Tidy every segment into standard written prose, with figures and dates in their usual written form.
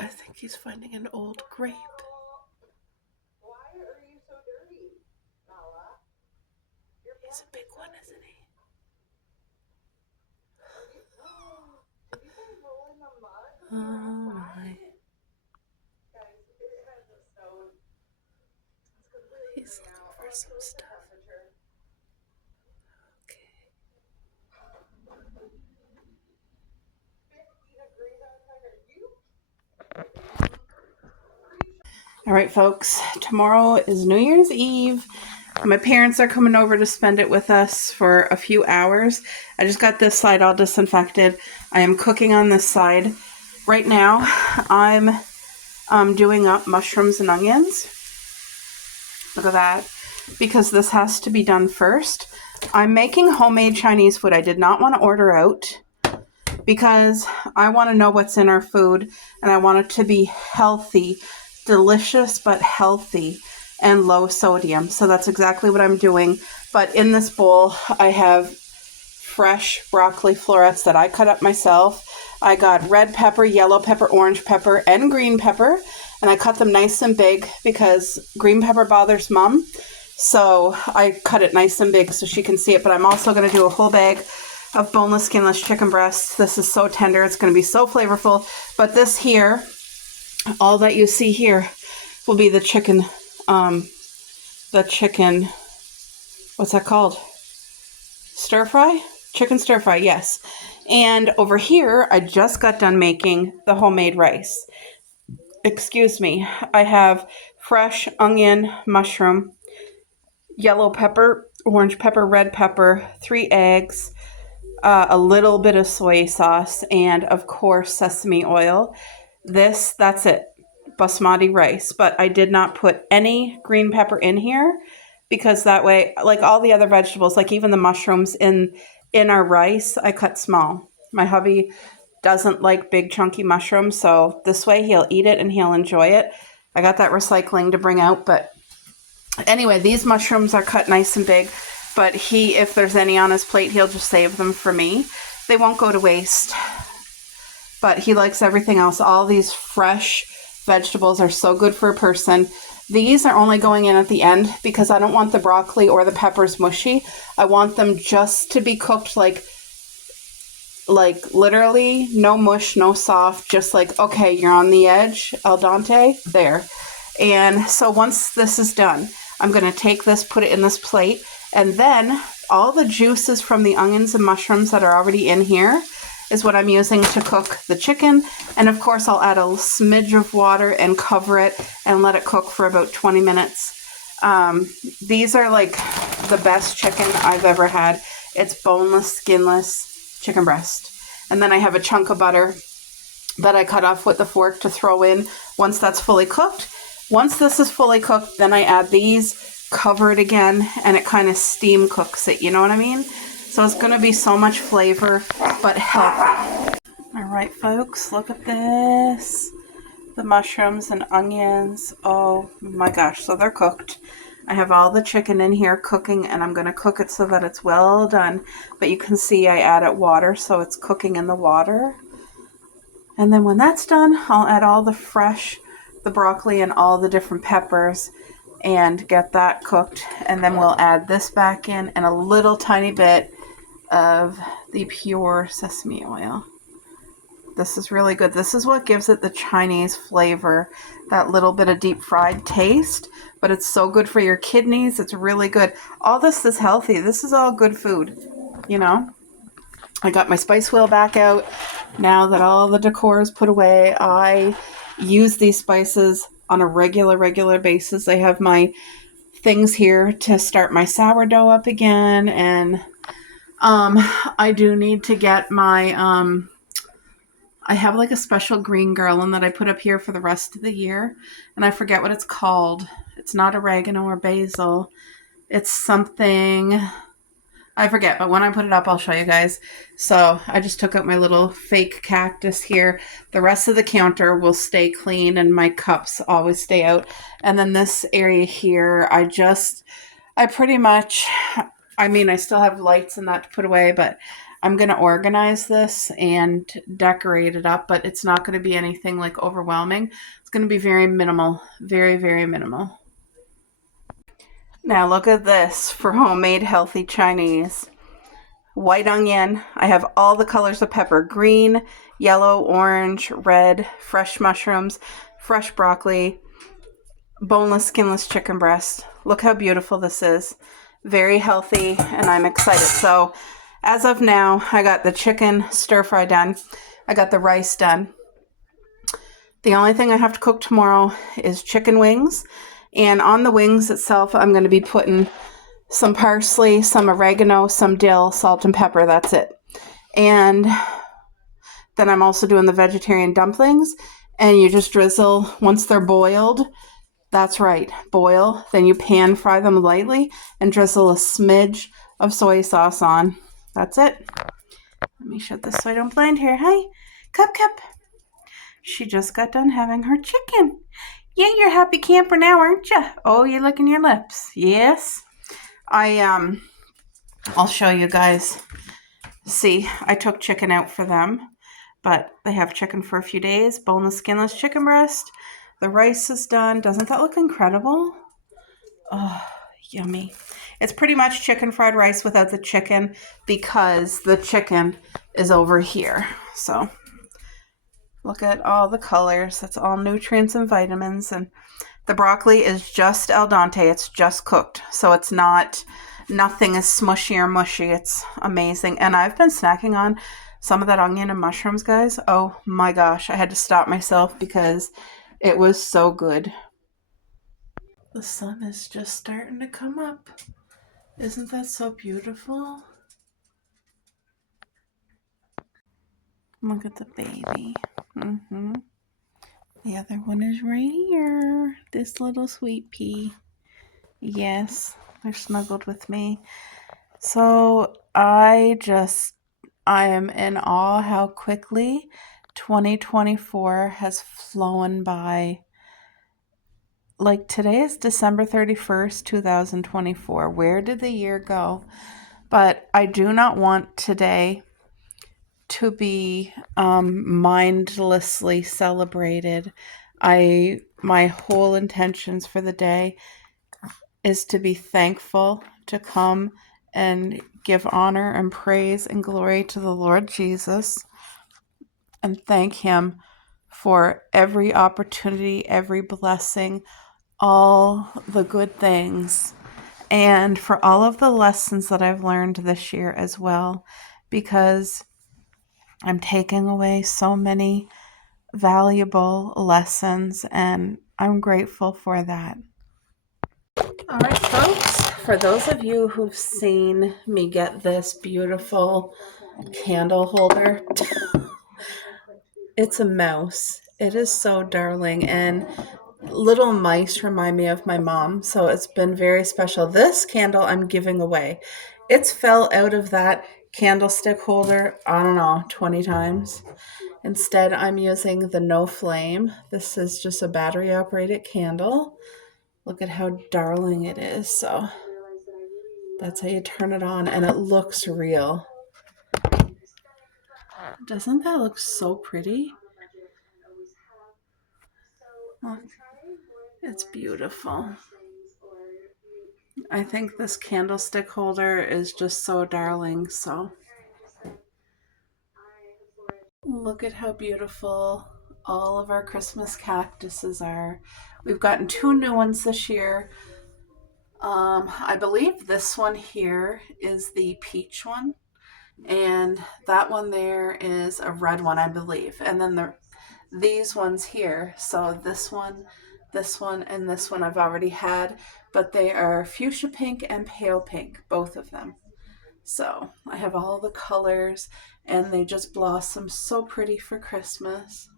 I think he's finding an old grape. He's a big one, isn't he? Oh my. He's looking for some stuff. All right, folks, tomorrow is New Year's Eve. My parents are coming over to spend it with us for a few hours. I just got this side all disinfected. I am cooking on this side. Right now, I'm doing up mushrooms and onions. Look at that. Because this has to be done first. I'm making homemade Chinese food. I did not want to order out because I want to know what's in our food and I want it to be healthy. Delicious but healthy and low sodium. So that's exactly what I'm doing. But in this bowl, I have fresh broccoli florets that I cut up myself. I got red pepper, yellow pepper, orange pepper, and green pepper. And I cut them nice and big because green pepper bothers Mom. So I cut it nice and big so she can see it. But I'm also going to do a whole bag of boneless, skinless chicken breasts. This is so tender. It's going to be so flavorful. But this here, all that you see here will be the chicken, what's that called? Stir fry? Chicken stir fry, yes. And over here, I just got done making the homemade rice. Excuse me. I have fresh onion, mushroom, yellow pepper, orange pepper, red pepper, 3 eggs, a little bit of soy sauce, and of course, sesame oil. That's it. Basmati rice. But I did not put any green pepper in here because that way, like all the other vegetables, like even the mushrooms in our rice, I cut small. My hubby doesn't like big chunky mushrooms, so this way he'll eat it and he'll enjoy it. I got that recycling to bring out, but anyway, these mushrooms are cut nice and big, but if there's any on his plate, he'll just save them for me. They won't go to waste. But he likes everything else. All these fresh vegetables are so good for a person. These are only going in at the end because I don't want the broccoli or the peppers mushy. I want them just to be cooked like literally no mush, no soft, just like, okay, you're on the edge, al dente, there. And so once this is done, I'm going to take this, put it in this plate, and then all the juices from the onions and mushrooms that are already in here is what I'm using to cook the chicken. And of course, I'll add a smidge of water and cover it and let it cook for about 20 minutes. These are like the best chicken I've ever had. It's boneless, skinless chicken breast. And then I have a chunk of butter that I cut off with the fork to throw in once that's fully cooked. Once this is fully cooked, then I add these, cover it again, and it kind of steam cooks it. You know what I mean? So it's going to be so much flavor, but healthy. All right, folks, look at this. The mushrooms and onions. Oh my gosh, so they're cooked. I have all the chicken in here cooking, and I'm going to cook it so that it's well done. But you can see I added water, so it's cooking in the water. And then when that's done, I'll add all the broccoli and all the different peppers and get that cooked. And then we'll add this back in and a little tiny bit of the pure sesame oil. This is really good. This is what gives it the Chinese flavor, that little bit of deep fried taste, but it's so good for your kidneys. It's really good. All this is healthy. This is all good food, you know. I got my spice wheel back out. Now that all the decor is put away, I use these spices on a regular basis. I have my things here to start my sourdough up again, and I do need to get my, I have like a special green garland that I put up here for the rest of the year, and I forget what it's called. It's not oregano or basil. It's something, I forget, but when I put it up, I'll show you guys. So I just took out my little fake cactus here. The rest of the counter will stay clean and my cups always stay out. And then this area here, I pretty much, I mean, I still have lights and that to put away, but I'm going to organize this and decorate it up, but it's not going to be anything like overwhelming. It's going to be very minimal, very, very minimal. Now look at this for homemade healthy Chinese. White onion. I have all the colors of pepper. Green, yellow, orange, red, fresh mushrooms, fresh broccoli, boneless, skinless chicken breast. Look how beautiful this is. Very healthy, and I'm excited. So as of now, I got the chicken stir fry done. I got the rice done. The only thing I have to cook tomorrow is chicken wings. And on the wings itself, I'm going to be putting some parsley, some oregano, some dill, salt, and pepper. That's it. And then I'm also doing the vegetarian dumplings. And you just drizzle, once they're boiled, that's right, boil. Then you pan fry them lightly and drizzle a smidge of soy sauce on. That's it. Let me shut this so I don't blind here. Hi, Cup. She just got done having her chicken. Yeah, you're a happy camper now, aren't you? Oh, you're licking your lips. Yes. I'll show you guys. See, I took chicken out for them, but they have chicken for a few days. Boneless, skinless chicken breast. The rice is done. Doesn't that look incredible? Oh, yummy. It's pretty much chicken fried rice without the chicken because the chicken is over here. So look at all the colors. That's all nutrients and vitamins. And the broccoli is just al dente. It's just cooked. So it's nothing is smushy or mushy. It's amazing. And I've been snacking on some of that onion and mushrooms, guys. Oh my gosh. I had to stop myself because it was so good. The sun is just starting to come up. Isn't that so beautiful? Look at the baby. The other one is right here. This little sweet pea. Yes, they're snuggled with me. So I am in awe how quickly 2024 has flown by. Like today is December 31st, 2024. Where did the year go? But I do not want today to be mindlessly celebrated. My whole intentions for the day is to be thankful, to come and give honor and praise and glory to the Lord Jesus and thank Him for every opportunity, every blessing, all the good things, and for all of the lessons that I've learned this year as well, because I'm taking away so many valuable lessons, and I'm grateful for that. All right, folks, for those of you who've seen me get this beautiful candle holder, it's a mouse. It is so darling, and little mice remind me of my mom, so it's been very special. This candle I'm giving away. It's fell out of that candlestick holder, I don't know, 20 times. Instead, I'm using the No Flame. This is just a battery operated candle. Look at how darling it is. So that's how you turn it on, and it looks real. Doesn't that look so pretty? Look, it's beautiful. I think this candlestick holder is just so darling. So look at how beautiful all of our Christmas cactuses are. We've gotten 2 new ones this year. I believe this one here is the peach one, and that one there is a red one, I believe. And then these ones here, so this one, and this one I've already had, but they are fuchsia pink and pale pink, both of them. So I have all the colors, and they just blossom so pretty for Christmas.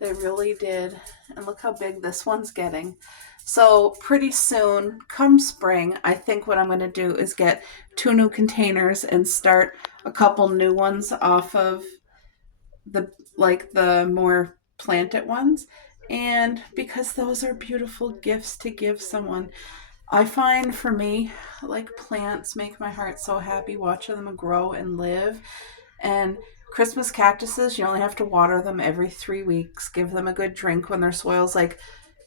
They really did. And look how big this one's getting. So pretty soon, come spring, I think what I'm going to do is get 2 new containers and start a couple new ones off of the more planted ones. And because those are beautiful gifts to give someone, I find for me, like plants make my heart so happy watching them grow and live. And Christmas cactuses, you only have to water them every 3 weeks, give them a good drink when their soil's like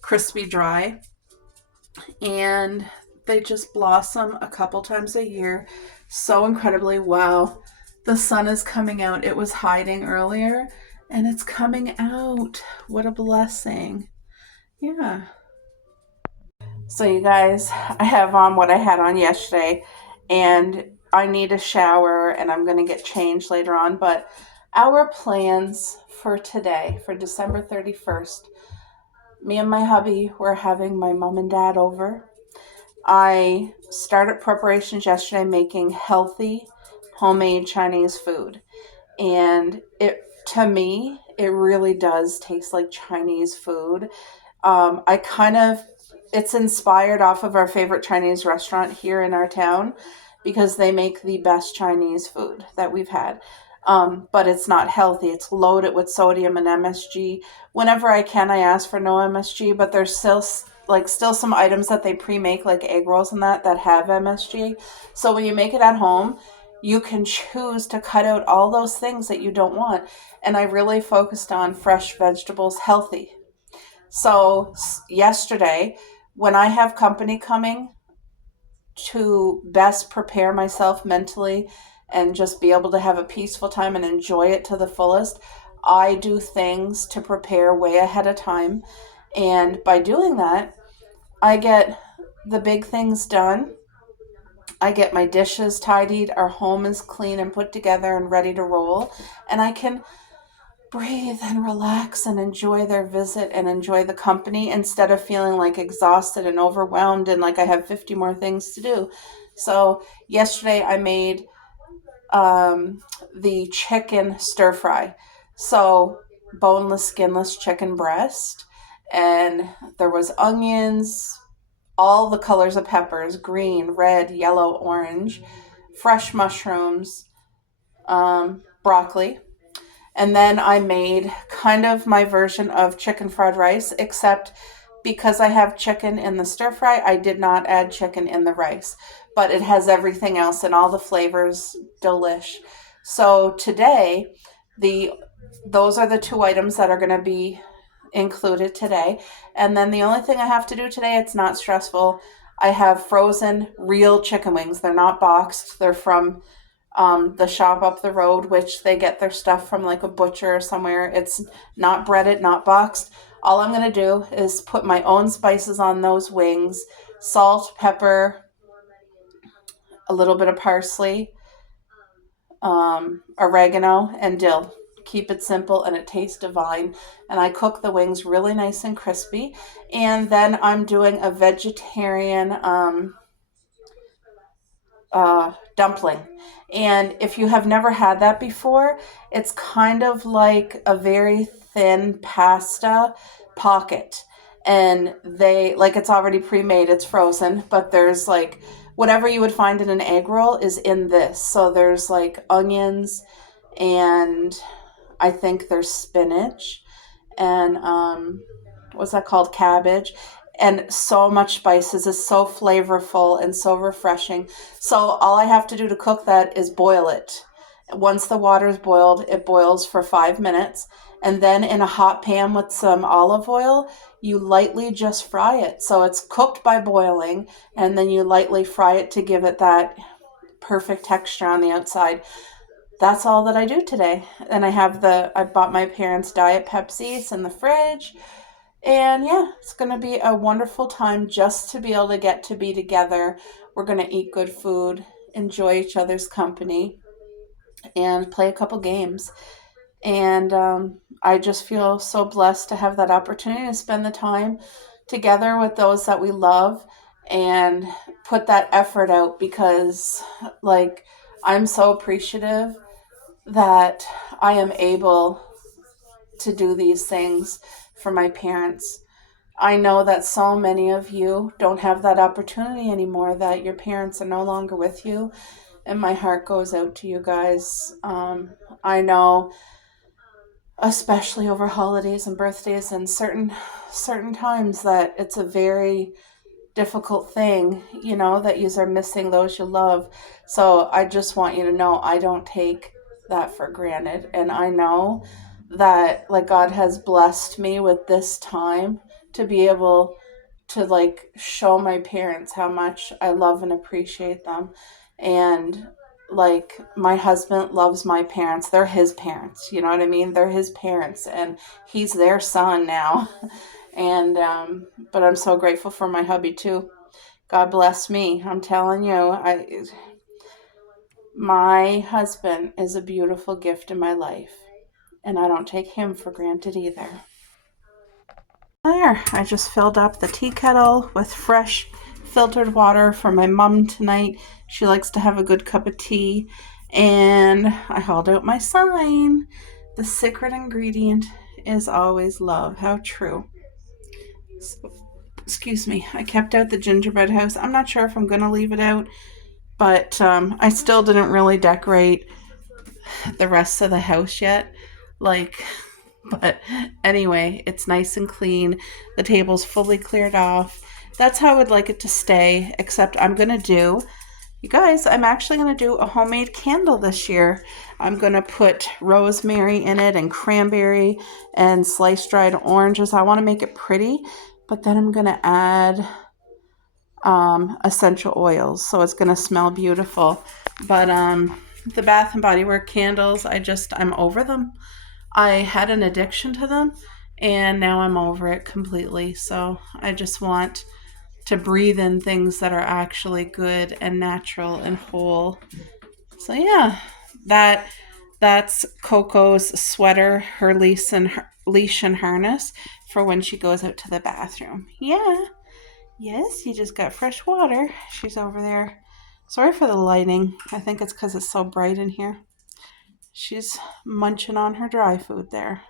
crispy dry, and they just blossom a couple times a year so incredibly well. The sun is coming out. It was hiding earlier and it's coming out. What a blessing. Yeah. So, you guys, I have on what I had on yesterday, and I need a shower and I'm going to get changed later on. But our plans for today, for December 31st, me and my hubby were having my mom and dad over. I started preparations yesterday making healthy homemade Chinese food. And it, to me, it really does taste like Chinese food. I kind of, it's inspired off of our favorite Chinese restaurant here in our town because they make the best Chinese food that we've had. But it's not healthy. It's loaded with sodium and MSG. Whenever I can, I ask for no MSG, but there's still some items that they pre-make, like egg rolls and that have MSG. So when you make it at home, you can choose to cut out all those things that you don't want. And I really focused on fresh vegetables, healthy. So yesterday, when I have company coming, to best prepare myself mentally and just be able to have a peaceful time and enjoy it to the fullest, I do things to prepare way ahead of time. And by doing that, I get the big things done. I get my dishes tidied, our home is clean and put together and ready to roll, and I can breathe and relax and enjoy their visit and enjoy the company instead of feeling like exhausted and overwhelmed and like I have 50 more things to do. So, yesterday I made the chicken stir fry. So, boneless, skinless chicken breast, and there was onions, all the colors of peppers, green, red, yellow, orange, fresh mushrooms, broccoli. And then I made kind of my version of chicken fried rice, except because I have chicken in the stir fry, I did not add chicken in the rice. But it has everything else and all the flavors, delish. So today, the those are the 2 items that are going to be included today. And then the only thing I have to do today, it's not stressful. I have frozen real chicken wings. They're not boxed. They're from the shop up the road, which they get their stuff from like a butcher or somewhere. It's not breaded, not boxed. All I'm going to do is put my own spices on those wings: salt, pepper, a little bit of parsley, oregano, and dill. Keep it simple and it tastes divine. And I cook the wings really nice and crispy. And then I'm doing a vegetarian dumpling. And if you have never had that before, it's kind of like a very thin pasta pocket. And it's already pre-made, it's frozen, but there's like whatever you would find in an egg roll is in this. So there's like onions, and I think there's spinach, and what's that called? Cabbage. And so much spices. Is so flavorful and so refreshing. So all I have to do to cook that is boil it. Once the water is boiled, it boils for 5 minutes. And then in a hot pan with some olive oil, you lightly just fry it. So it's cooked by boiling, and then you lightly fry it to give it that perfect texture on the outside. That's all that I do today. And I bought my parents' Diet Pepsi. It's in the fridge. And yeah, it's going to be a wonderful time just to be able to get to be together. We're going to eat good food, enjoy each other's company, and play a couple games. And I just feel so blessed to have that opportunity to spend the time together with those that we love and put that effort out, because, like, I'm so appreciative that I am able to do these things for my parents. I know that so many of you don't have that opportunity anymore, that your parents are no longer with you, and my heart goes out to you guys. I know, especially over holidays and birthdays and certain times, that it's a very difficult thing, that you are missing those you love. So I just want you to know I don't take that for granted. And I know that, like, God has blessed me with this time to be able to, like, show my parents how much I love and appreciate them. And, like, my husband loves my parents. They're his parents. You know what I mean? They're his parents, and he's their son now. And but I'm so grateful for my hubby too. God bless me. I'm telling you, my husband is a beautiful gift in my life, and I don't take him for granted either. There, I just filled up the tea kettle with fresh filtered water for my mom tonight. She likes to have a good cup of tea. And I hauled out my sign. The secret ingredient is always love. How true. So, excuse me. I kept out the gingerbread house. I'm not sure if I'm going to leave it out, but I still didn't really decorate the rest of the house yet. But anyway, it's nice and clean. The table's fully cleared off. That's how I would like it to stay, except I'm going to do, you guys, I'm actually going to do a homemade candle this year. I'm going to put rosemary in it and cranberry and sliced dried oranges. I want to make it pretty, but then I'm going to add essential oils, so it's going to smell beautiful. But the Bath and Body Works candles, I'm over them. I had an addiction to them, and now I'm over it completely. So I just want to breathe in things that are actually good and natural and whole. So yeah, that's Coco's sweater, her leash and harness for when she goes out to the bathroom. Yeah. Yes, you just got fresh water. She's over there. Sorry for the lighting. I think it's because it's so bright in here. She's munching on her dry food there.